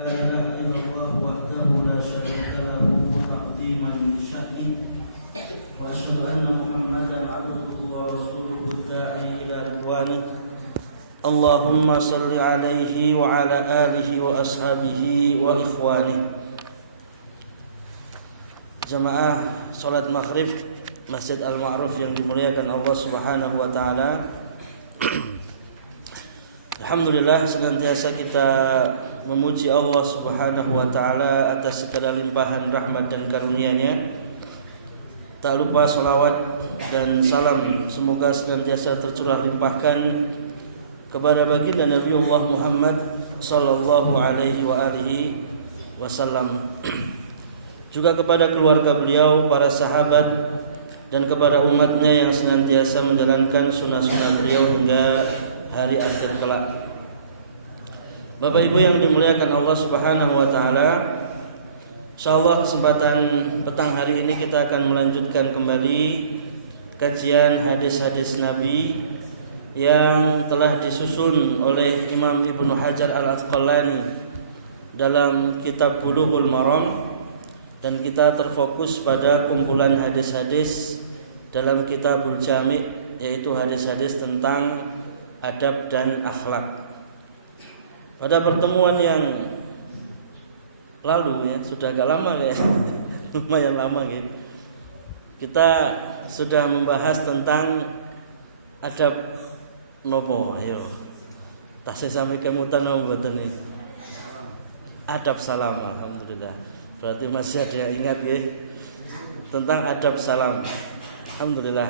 لا إله إلا الله وحده لا شريك له تعظيما لشأنه وأشهد أن محمدا عبده ورسوله الداعي إلى رضوانه اللهم صل عليه وعلى آله وأصحابه وإخوانه. Jamaah salat maghrib Masjid Al-Ma'ruf yang dimuliakan Allah Subhanahu wa taala. Alhamdulillah, senantiasa kita memuji Allah Subhanahu wa taala atas segala limpahan rahmat dan karunia-Nya. Tak lupa salawat dan salam semoga senantiasa tercurah limpahkan kepada baginda Nabiullah Muhammad sallallahu alaihi wa alihi wasallam, juga kepada keluarga beliau, para sahabat, dan kepada umatnya yang senantiasa menjalankan sunnah-sunnah beliau hingga hari akhir kelak. Bapak Ibu yang dimuliakan Allah Subhanahu wa taala, insyaallah kesempatan petang hari ini kita akan melanjutkan kembali kajian hadis-hadis Nabi yang telah disusun oleh Imam Ibnu Hajar Al-Asqalani dalam kitab Bulughul Maram, dan kita terfokus pada kumpulan hadis-hadis dalam Kitabul Jami', yaitu hadis-hadis tentang adab dan akhlak. Pada pertemuan yang lalu, sudah agak lama lumayan lama kita sudah membahas tentang adab nopo. Ayo, tasih sami kemutan mboten iki. Adab salam, alhamdulillah. Berarti masih ada yang ingat tentang adab salam. Alhamdulillah.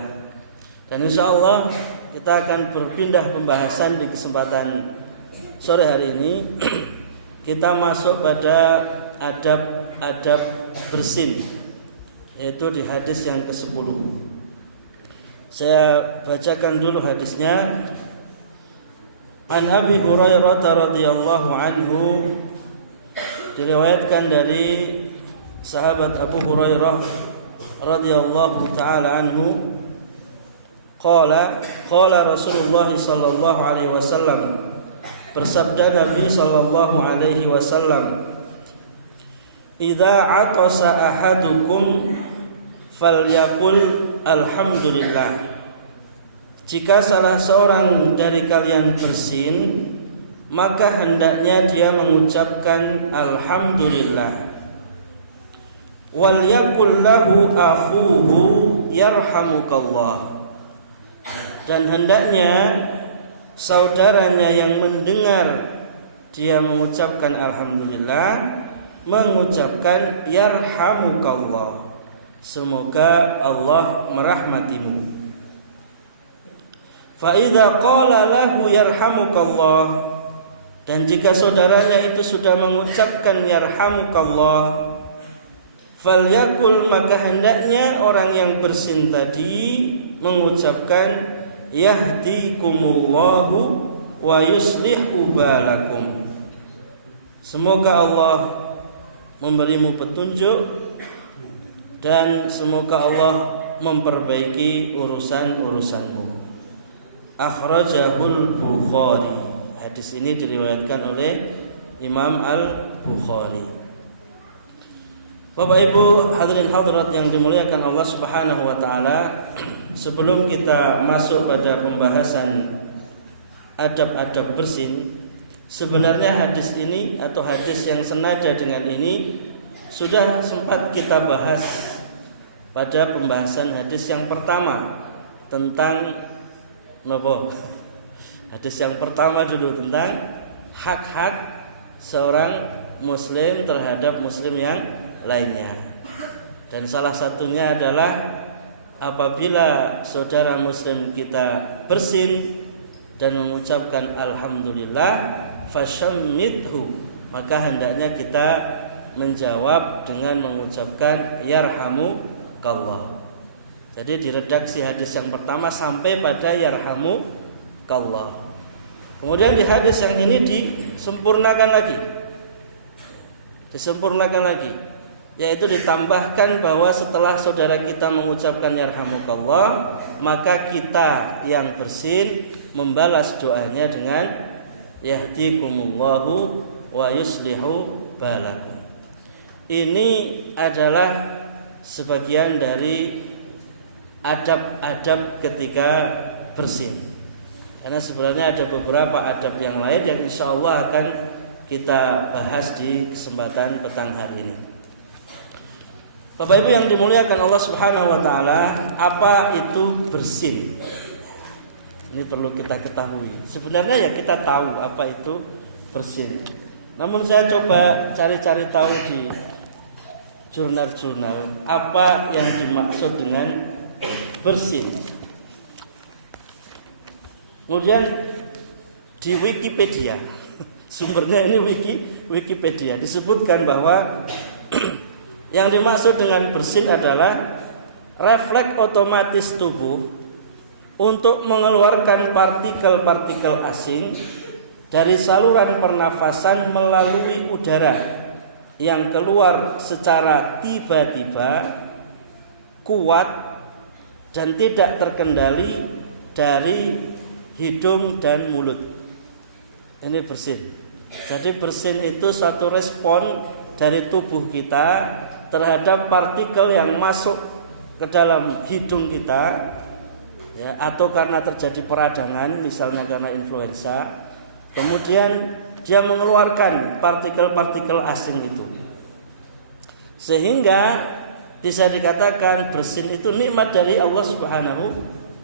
Dan insyaallah kita akan berpindah pembahasan di kesempatan sore hari ini. Kita masuk pada adab bersin, yaitu di hadis yang ke-10. Saya bacakan dulu hadisnya. An Abi Hurairah radhiyallahu anhu, diriwayatkan dari sahabat Abu Hurairah radhiyallahu taala anhu, qala Rasulullah sallallahu alaihi wasallam, bersabda Nabi sallallahu alaihi wasallam, idza atasa ahadukum falyaqul alhamdulillah. Jika salah seorang dari kalian bersin, maka hendaknya dia mengucapkan alhamdulillah. Wal yaqul lahu akhuhu yarhamukallah. Dan hendaknya saudaranya yang mendengar dia mengucapkan alhamdulillah mengucapkan yarhamukallah, semoga Allah merahmatimu. Fa idza qala lahu yarhamukallah, dan jika saudaranya itu sudah mengucapkan yarhamukallah, falyakul, maka hendaknya orang yang bersin tadi mengucapkan yahdikumullahu wa yuslihu balakum, semoga Allah memberimu petunjuk dan semoga Allah memperbaiki urusan-urusanmu. Akhrajahul Bukhari. Hadis ini diriwayatkan oleh Imam Al-Bukhari. Bapak Ibu hadirin hadirat yang dimuliakan Allah Subhanahu wa taala, sebelum kita masuk pada pembahasan adab-adab bersin, sebenarnya hadis ini atau hadis yang senada dengan ini sudah sempat kita bahas pada pembahasan hadis yang pertama tentang nopo. Hadis yang pertama dulu tentang hak-hak seorang muslim terhadap muslim yang lainnya. Dan salah satunya adalah apabila saudara muslim kita bersin dan mengucapkan alhamdulillah fashammithu, maka hendaknya kita menjawab dengan mengucapkan yarhamukallah. Jadi di redaksi hadis yang pertama sampai pada yarhamukallah. Kemudian di hadis yang ini disempurnakan lagi, yaitu ditambahkan bahwa setelah saudara kita mengucapkan yarhamukallah, maka kita yang bersin membalas doanya dengan yahdikumullahu wa yuslihu balakum. Ini adalah sebagian dari adab-adab ketika bersin. Karena sebenarnya ada beberapa adab yang lain yang insya Allah akan kita bahas di kesempatan petang hari ini. Bapak Ibu yang dimuliakan Allah Subhanahu wa taala, apa itu bersin? Ini perlu kita ketahui. Sebenarnya ya kita tahu apa itu bersin. Namun saya coba cari-cari tahu di jurnal-jurnal apa yang dimaksud dengan bersin. Kemudian di Wikipedia, sumbernya ini Wikipedia, disebutkan bahwa yang dimaksud dengan bersin adalah refleks otomatis tubuh untuk mengeluarkan partikel-partikel asing dari saluran pernafasan melalui udara yang keluar secara tiba-tiba, kuat, dan tidak terkendali dari hidung dan mulut. Ini bersin. Jadi bersin itu satu respon dari tubuh kita terhadap partikel yang masuk ke dalam hidung kita, ya, atau karena terjadi peradangan, misalnya karena influenza, kemudian dia mengeluarkan partikel-partikel asing itu, sehingga bisa dikatakan bersin itu nikmat dari Allah Subhanahu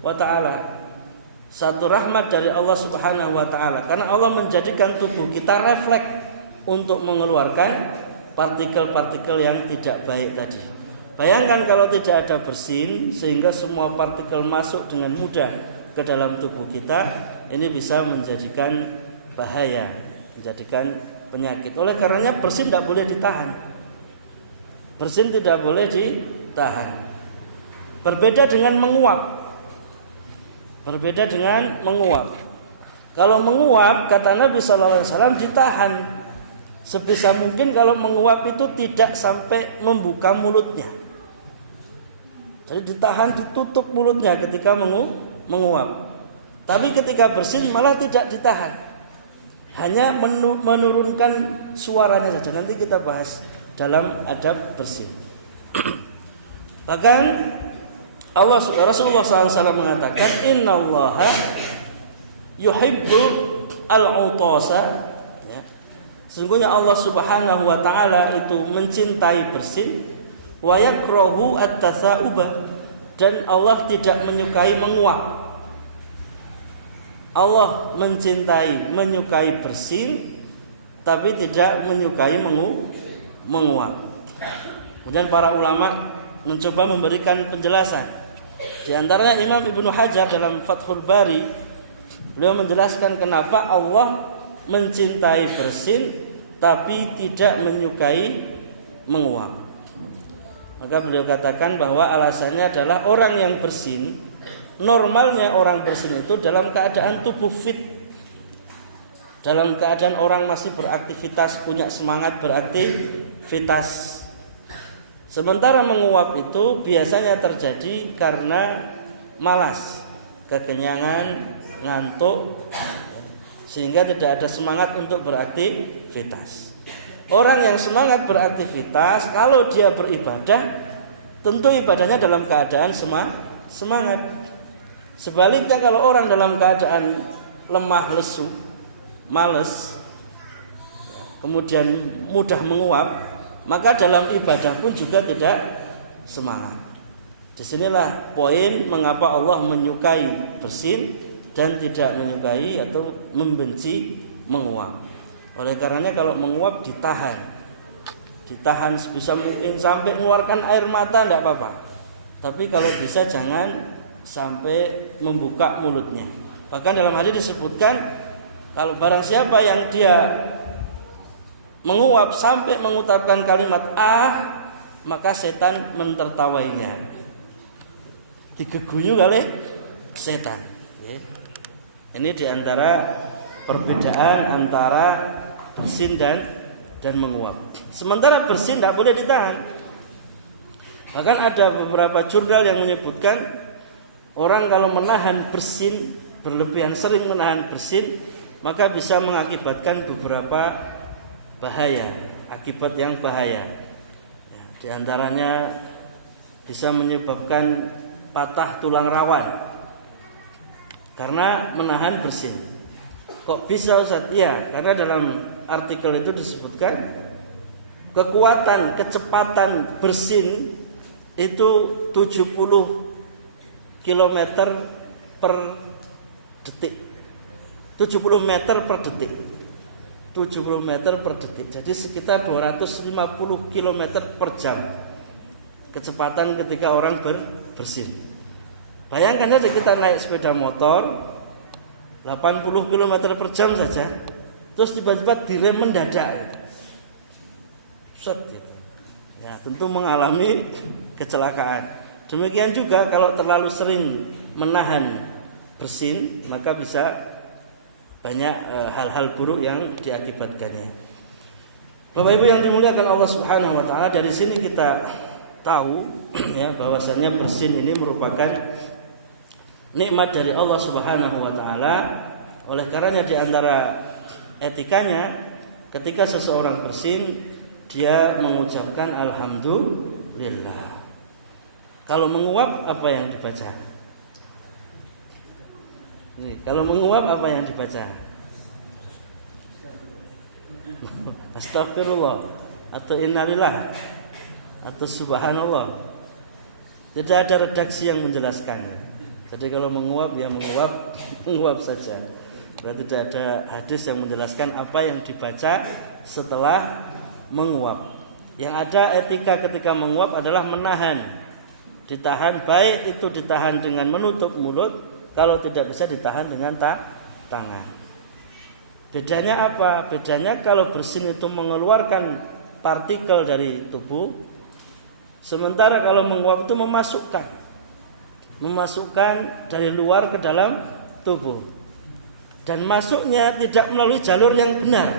wa ta'ala, satu rahmat dari Allah Subhanahu wa ta'ala, karena Allah menjadikan tubuh kita refleks untuk mengeluarkan partikel-partikel yang tidak baik tadi. Bayangkan kalau tidak ada bersin, sehingga semua partikel masuk dengan mudah ke dalam tubuh kita, ini bisa menjadikan bahaya, menjadikan penyakit. Oleh karenanya bersin tidak boleh ditahan. Bersin tidak boleh ditahan. Berbeda dengan menguap. Berbeda dengan menguap. Kalau menguap, kata Nabi SAW, ditahan. Sebisa mungkin kalau menguap itu tidak sampai membuka mulutnya. Jadi ditahan, ditutup mulutnya ketika menguap. Tapi ketika bersin malah tidak ditahan, hanya menurunkan suaranya saja. Nanti kita bahas dalam adab bersin. Bahkan Rasulullah SAW mengatakan, Innallaha yuhibbu al-utasa. Ya. Sesungguhnya Allah Subhanahu wa ta'ala itu mencintai bersin, wa yakrahu at-tatha'uba, dan Allah tidak menyukai menguap. Allah mencintai, menyukai bersin, tapi tidak menyukai menguap. Kemudian para ulama mencoba memberikan penjelasan. Di antaranya Imam Ibnu Hajar dalam Fathul Bari, beliau menjelaskan kenapa Allah mencintai bersin tapi tidak menyukai menguap. Maka beliau katakan bahwa alasannya adalah orang yang bersin, normalnya orang bersin itu dalam keadaan tubuh fit, dalam keadaan orang masih beraktivitas, punya semangat beraktivitas. Sementara menguap itu biasanya terjadi karena malas, kekenyangan, ngantuk, sehingga tidak ada semangat untuk beraktivitas. Orang yang semangat beraktivitas, kalau dia beribadah, tentu ibadahnya dalam keadaan semangat. Sebaliknya kalau orang dalam keadaan lemah, lesu, malas, kemudian mudah menguap, maka dalam ibadah pun juga tidak semangat. Disinilah poin mengapa Allah menyukai bersin dan tidak menyukai atau membenci menguap. Oleh karenanya kalau menguap ditahan sebisa mungkin sampai mengeluarkan air mata tidak apa-apa. Tapi kalau bisa jangan sampai membuka mulutnya. Bahkan dalam hadis disebutkan, kalau barang siapa yang dia menguap sampai mengucapkan kalimat maka setan mentertawainya, digeguyu kali setan. Ini diantara perbedaan antara bersin dan menguap. Sementara bersin tidak boleh ditahan. Bahkan ada beberapa jurnal yang menyebutkan orang kalau menahan bersin berlebihan, sering menahan bersin, maka bisa mengakibatkan beberapa bahaya. akibat yang bahaya. Ya, di antaranya bisa menyebabkan patah tulang rawan karena menahan bersin. Kok bisa Ustaz? Iya, karena dalam artikel itu disebutkan kecepatan bersin itu 70 km per detik. 70 meter per detik. 70 meter per detik. Jadi sekitar 250 km per jam. Kecepatan ketika orang bersin. Bayangkan saja kita naik sepeda motor 80 km per jam saja, terus tiba-tiba direm mendadak gitu. Set gitu. Ya, tentu mengalami kecelakaan. Demikian juga kalau terlalu sering menahan bersin, maka bisa banyak hal-hal buruk yang diakibatkannya. Bapak Ibu yang dimuliakan Allah Subhanahu wa taala, dari sini kita tahu ya bahwasanya bersin ini merupakan nikmat dari Allah Subhanahu wa taala. Oleh karenanya di antara etikanya ketika seseorang bersin dia mengucapkan alhamdulillah. Kalau menguap apa yang dibaca? Kalau menguap apa yang dibaca? Astagfirullah atau innalillah atau subhanallah. Tidak ada redaksi yang menjelaskan. Jadi kalau menguap ya menguap saja. Berarti tidak ada hadis yang menjelaskan apa yang dibaca setelah menguap. Yang ada etika ketika menguap adalah menahan. Ditahan, baik itu ditahan dengan menutup mulut, kalau tidak bisa ditahan dengan tangan. Bedanya apa? Bedanya kalau bersin itu mengeluarkan partikel dari tubuh, sementara kalau menguap itu memasukkan dari luar ke dalam tubuh. Dan masuknya tidak melalui jalur yang benar.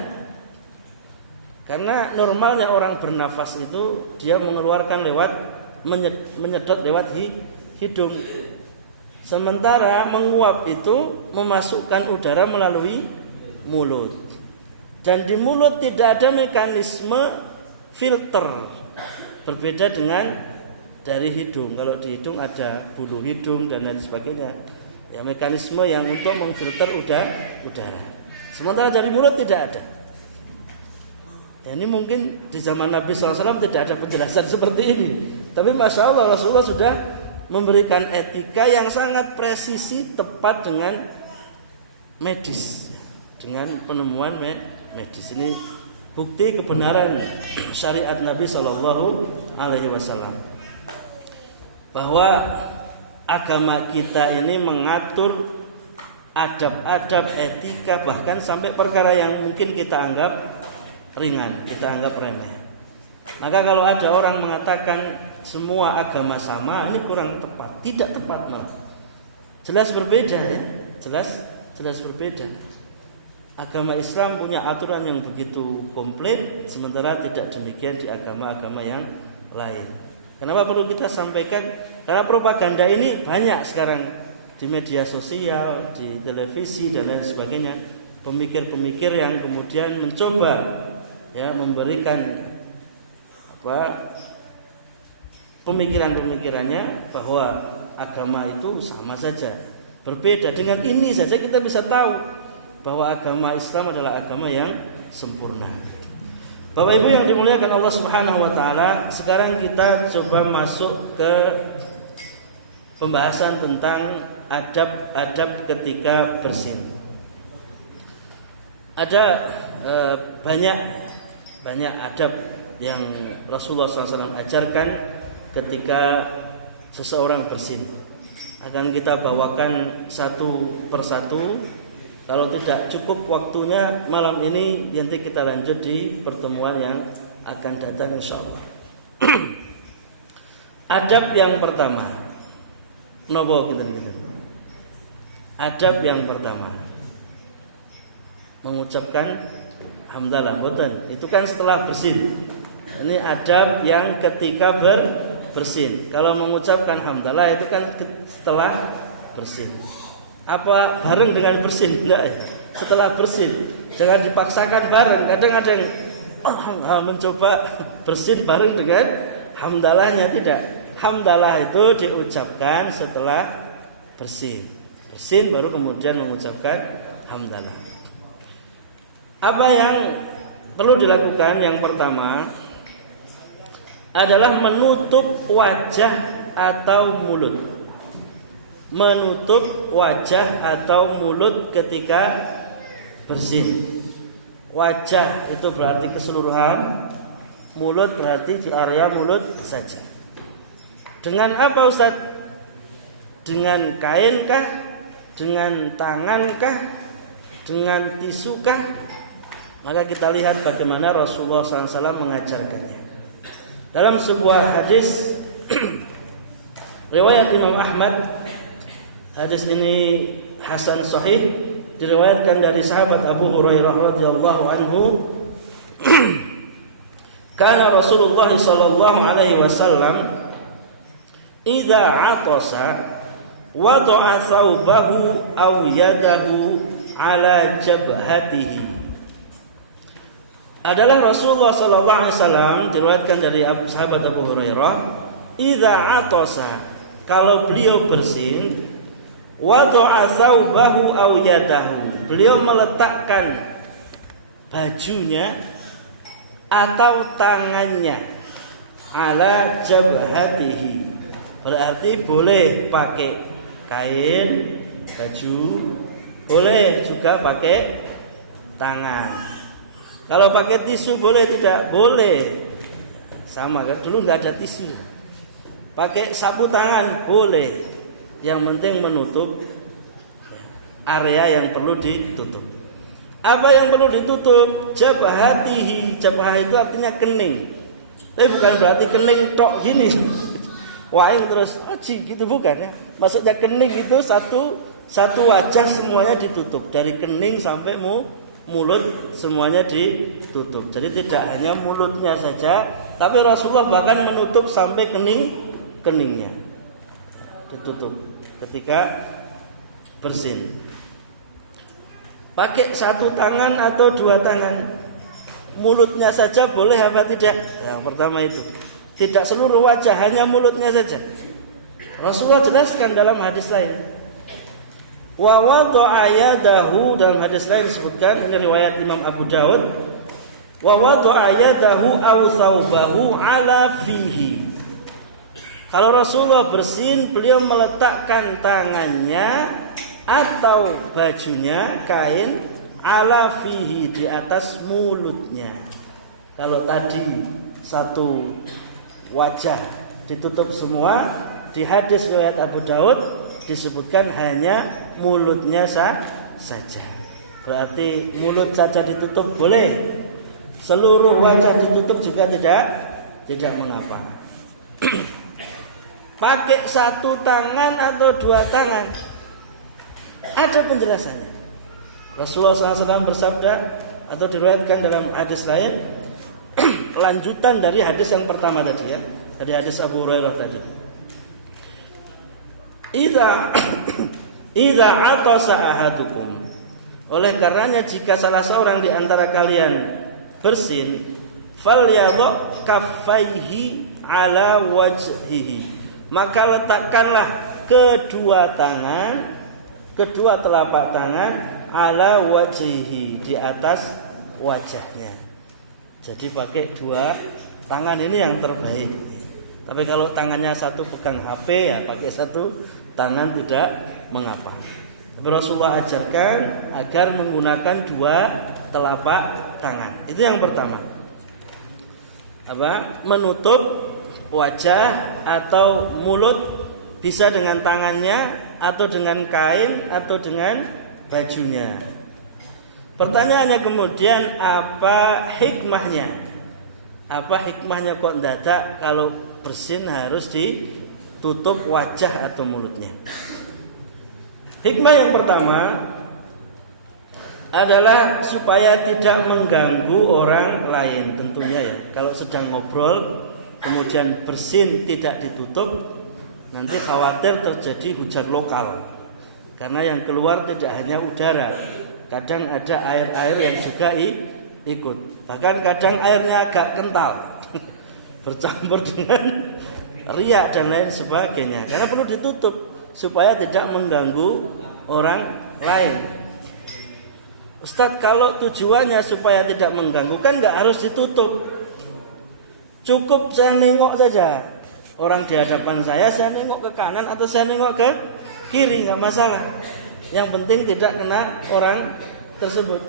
Karena normalnya orang bernafas itu dia mengeluarkan menyedot lewat hidung. Sementara menguap itu memasukkan udara melalui mulut. Dan di mulut tidak ada mekanisme filter. Berbeda dengan dari hidung. Kalau di hidung ada bulu hidung dan lain sebagainya. Ya, mekanisme yang untuk memfilter udara. Sementara dari mulut tidak ada. Ya, ini mungkin di zaman Nabi SAW tidak ada penjelasan seperti ini. Tapi Masya Allah Rasulullah sudah memberikan etika yang sangat presisi, tepat dengan medis, dengan penemuan medis. Ini bukti kebenaran syariat Nabi SAW, bahwa agama kita ini mengatur adab-adab, etika, bahkan sampai perkara yang mungkin kita anggap ringan, kita anggap remeh. Maka kalau ada orang mengatakan semua agama sama, ini kurang tepat. Tidak tepat malah. Jelas berbeda ya. Jelas berbeda. Agama Islam punya aturan yang begitu komplit, sementara tidak demikian di agama-agama yang lain. Kenapa perlu kita sampaikan? Karena propaganda ini banyak sekarang di media sosial, di televisi dan lain sebagainya. Pemikir-pemikir yang kemudian mencoba ya memberikan pemikiran-pemikirannya bahwa agama itu sama saja. Berbeda, dengan ini saja kita bisa tahu bahwa agama Islam adalah agama yang sempurna. Bapak Ibu yang dimuliakan Allah Subhanahu wa taala, sekarang kita coba masuk ke pembahasan tentang adab-adab ketika bersin. Ada banyak adab yang Rasulullah SAW ajarkan ketika seseorang bersin. Akan kita bawakan satu persatu. Kalau tidak cukup waktunya malam ini, nanti kita lanjut di pertemuan yang akan datang insyaallah. Adab yang pertama. Nopo gitu. Adab yang pertama, mengucapkan hamdalah. Boten, itu kan setelah bersin. Ini adab yang ketika bersin. Kalau mengucapkan hamdalah itu kan setelah bersin. Apa bareng dengan bersin? Tidak ya. Setelah bersin. Jangan dipaksakan bareng. Kadang ada yang mencoba bersin bareng dengan hamdalahnya, tidak. Hamdalah itu diucapkan setelah bersin. Bersin baru kemudian mengucapkan hamdalah. Apa yang perlu dilakukan? Yang pertama adalah menutup wajah atau mulut. Menutup wajah atau mulut ketika bersin. Wajah itu berarti keseluruhan, mulut berarti di area mulut saja. Dengan apa Ustaz? Dengan kain kah? Dengan tangan kah? Dengan tisu kah? Maka kita lihat bagaimana Rasulullah SAW mengajarkannya. Dalam sebuah hadis riwayat Imam Ahmad, hadis ini hasan sahih, diriwayatkan dari sahabat Abu Hurairah radhiyallahu anhu, kana Rasulullah sallallahu alaihi wasallam idza atasa wada'a thawbahu aw yadahu ala jabhatihi. Adalah Rasulullah sallallahu alaihi wasallam, diriwayatkan dari sahabat Abu Hurairah, idza atasa, kalau beliau bersin, wada'a thawbahu aw yadahu, beliau meletakkan bajunya atau tangannya ala jabhatihi. Berarti boleh pakai kain, baju, boleh juga pakai tangan. Kalau pakai tisu boleh tidak? Boleh. Sama kan? Dulu nggak ada tisu. Pakai sapu tangan boleh. Yang penting menutup area yang perlu ditutup. Apa yang perlu ditutup? Jabhatihi. Jabhah itu artinya kening. Tapi bukan berarti kening tok gini. Waing terus aji gitu, bukan ya. Maksudnya kening itu satu wajah semuanya ditutup, dari kening sampai mulut semuanya ditutup. Jadi tidak hanya mulutnya saja, tapi Rasulullah bahkan menutup sampai keningnya ditutup ketika bersin. Pakai satu tangan atau dua tangan. Mulutnya saja boleh apa tidak? Yang pertama itu. Tidak seluruh wajah, hanya mulutnya saja. Rasulullah jelaskan dalam hadis lain. Wa wada'a yadahu, dalam hadis lain disebutkan, ini riwayat Imam Abu Daud. Wa wada'a yadahu aw thawbahu ala fihi. Kalau Rasulullah bersin, beliau meletakkan tangannya atau bajunya, kain, ala fihi, di atas mulutnya. Kalau tadi satu wajah ditutup semua, di hadis riwayat Abu Daud disebutkan hanya mulutnya saja. Berarti mulut saja ditutup boleh. Seluruh wajah ditutup juga tidak mengapa. Pakai satu tangan atau dua tangan, ada penjelasannya. Rasulullah SAW bersabda, atau diriwayatkan dalam hadis lain, lanjutan dari hadis yang pertama tadi ya, dari hadis Abu Hurairah tadi. Idza atasa ahadukum, oleh karenanya jika salah seorang di antara kalian bersin, falyadha kaffaihi ala wajhihi, maka letakkanlah kedua telapak tangan ala wajhihi, di atas wajahnya. Jadi pakai dua tangan ini yang terbaik. Tapi kalau tangannya satu pegang HP ya pakai satu tangan tidak mengapa. Tapi Rasulullah ajarkan agar menggunakan dua telapak tangan. Itu yang pertama. Menutup wajah atau mulut bisa dengan tangannya atau dengan kain atau dengan bajunya. Pertanyaannya kemudian, apa hikmahnya? Apa hikmahnya kok mendadak kalau bersin harus ditutup wajah atau mulutnya? Hikmah yang pertama adalah supaya tidak mengganggu orang lain tentunya ya. Kalau sedang ngobrol kemudian bersin tidak ditutup, nanti khawatir terjadi hujan lokal. Karena yang keluar tidak hanya udara, kadang ada air-air yang juga ikut. Bahkan kadang airnya agak kental bercampur dengan riak dan lain sebagainya. Karena perlu ditutup supaya tidak mengganggu orang lain. Ustadz, kalau tujuannya supaya tidak mengganggu kan nggak harus ditutup. Cukup saya nengok saja. Orang di hadapan saya nengok ke kanan atau saya nengok ke kiri, nggak masalah. Yang penting tidak kena orang tersebut.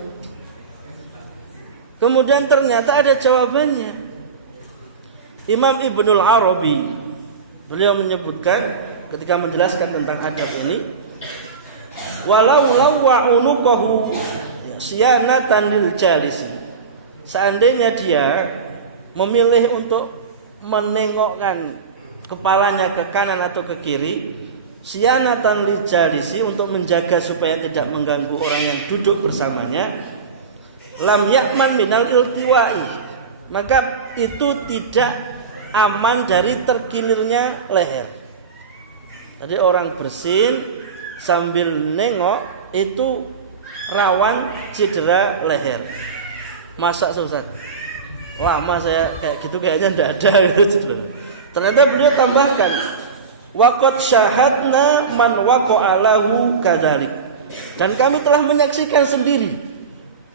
Kemudian ternyata ada jawabannya. Imam Ibnul Arabi, beliau menyebutkan ketika menjelaskan tentang adab ini, walau lawwa unuqahu siyanatan lil jalisi. Seandainya dia memilih untuk menengokkan kepalanya ke kanan atau ke kiri, siyanatan lil jalisi, untuk menjaga supaya tidak mengganggu orang yang duduk bersamanya, lam yakman minal iltiwai, maka itu tidak aman dari tergilirnya leher. Jadi orang bersin sambil nengok itu rawan cedera leher. Masa Ustaz? Lama saya kayak gitu kayaknya enggak ada gitu. Ternyata beliau tambahkan, waqad syahadna man waqa'a lahu kadzalik. Dan kami telah menyaksikan sendiri.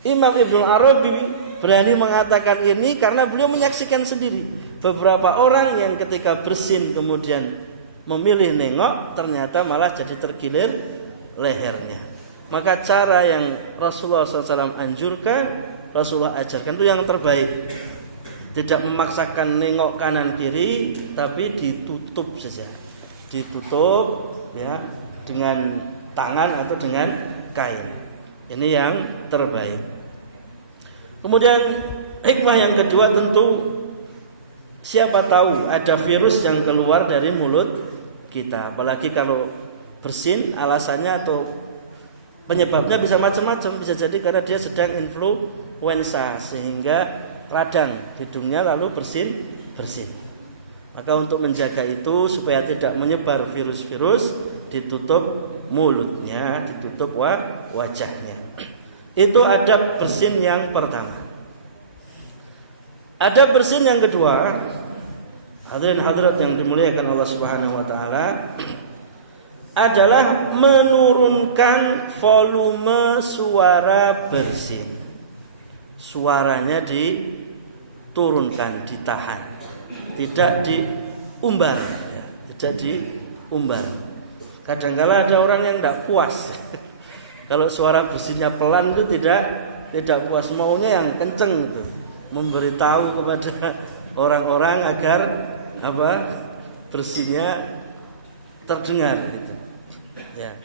Imam Ibnul Arabi berani mengatakan ini karena beliau menyaksikan sendiri beberapa orang yang ketika bersin kemudian memilih nengok ternyata malah jadi tergilir lehernya. Maka cara yang Rasulullah SAW anjurkan, Rasulullah ajarkan itu yang terbaik. Tidak memaksakan nengok kanan kiri, tapi ditutup saja. Ditutup ya dengan tangan atau dengan kain. Ini yang terbaik. Kemudian hikmah yang kedua, tentu siapa tahu ada virus yang keluar dari mulut kita. Apalagi kalau bersin, alasannya atau penyebabnya bisa macam-macam. Bisa jadi karena dia sedang influenza sehingga radang hidungnya lalu bersin. Maka untuk menjaga itu supaya tidak menyebar virus-virus, ditutup mulutnya, ditutup wajahnya. Itu adab bersin yang pertama. Adab bersin yang kedua, hadirin hadirat yang dimuliakan Allah Subhanahu wa taala, adalah menurunkan volume suara bersin. Suaranya diturunkan, ditahan, tidak diumbar, ya, tidak diumbar. Kadang-kala ada orang yang tidak puas. Kalau suara bersinnya pelan itu tidak puas, maunya yang kenceng itu, memberitahu kepada orang-orang agar bersinnya terdengar gitu. Ya.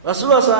Rasulullah